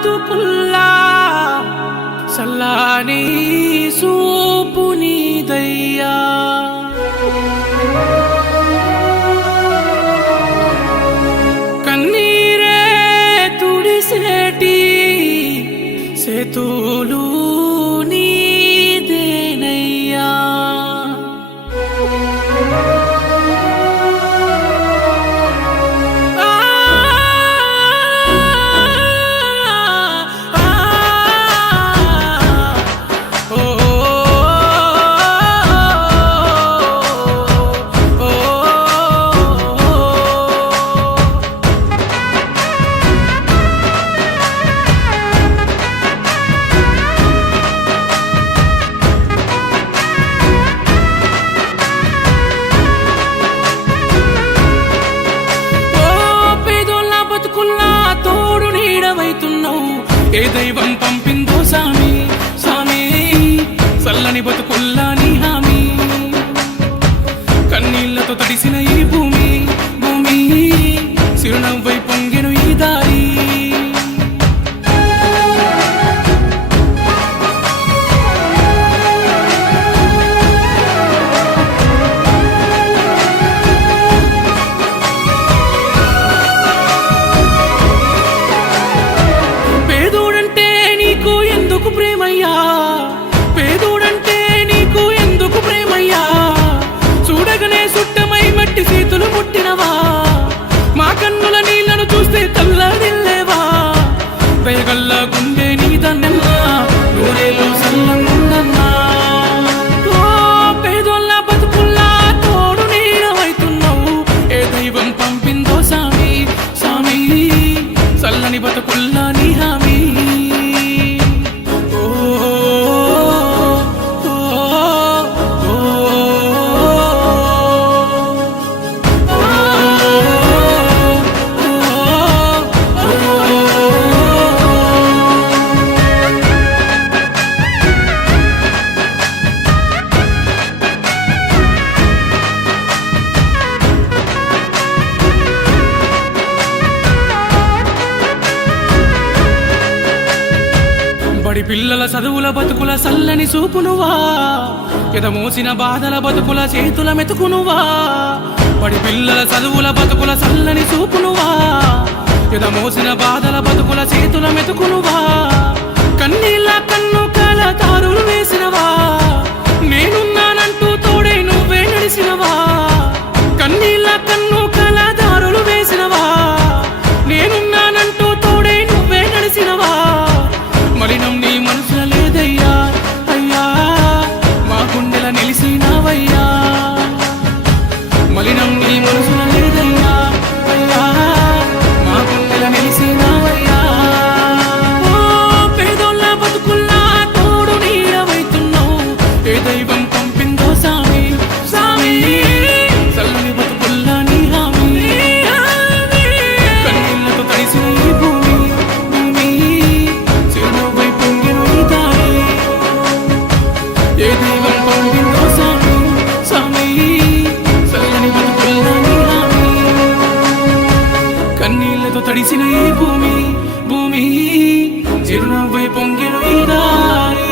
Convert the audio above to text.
బతుకుల్లా సల్లాని సూపు నీదయ్యా కన్నీరే తుడిసేటి సేతులు నీదేనయ్యా ఏ దైవం పంపిందో సామి సామి చల్లని బతుకుల్లా నీ హామీ కన్నీళ్లతో తడిసిన ఈ భూమి భూమి చిరునవ్వై పొంగెను ఈ దారి పేదోడంటే నీకు ఎందుకు ప్రేమయ్యా చూడగనే సుట్టమై మట్టి సీతులు ముట్టినవా మా కన్నుల నీళ్లను చూస్తే కళ్ళదిల్లేవా వేగల్ల గుండె నీదన్నెల్లా నూరేలు సల్లంగుండన్నా పేదోళ్ళ బతుకుల్లా తోడు నీడవైతున్నావు ఏ దైవం పంపిందో సామి సామి చల్లని బతుకుల్లా నీ హామీ బడి పిల్లల చదువుల బతుకుల సల్లని చూపునువా ఎదమోసిన బాధల బతుకుల చేతుల మెతుకునువా బడి పిల్లల చదువుల బతుకుల సల్లని చూపునువా ఎదమోసిన బాధల బతుకుల చేతుల మెతుకునువా కన్నీళ్ళ కన్ను కాల తారులు వేసినవా నేనున్నానంటూ తోడే నువ్వే నడిసినవా కన్నీళ్ళ కన్ను కాల తారులు వేసినవా నేనున్నానంటూ తోడే నువ్వే నడిసినవా మలినం నీ మనసుల లేదయ్యా అయ్యా మా గుండెల నిలిసినవయ్యా మలినం నీ మనసుల లేదయ్యా అయ్యా మా గుండెల నిలిసినవయ్యా పేదోళ్ళ బతుకుల్లా తోడు నీడవైతున్నావు ఏ దైవం పంపిందో సామి సామి చల్లని బతుకుల్లా నీ హామీ కన్నీళ్లతో తడిసిన ఈ భూమి భూమి చిరునవ్వై పొంగెను ఈ దారి ఏ దైవం పంపిందో సామి సామి చల్లని బతుకుల్లా నీ హామీ కన్నీళ్లతో తడిసిన ఈ భూమి భూమి చిరునవ్వై పొంగెను ఈ దారి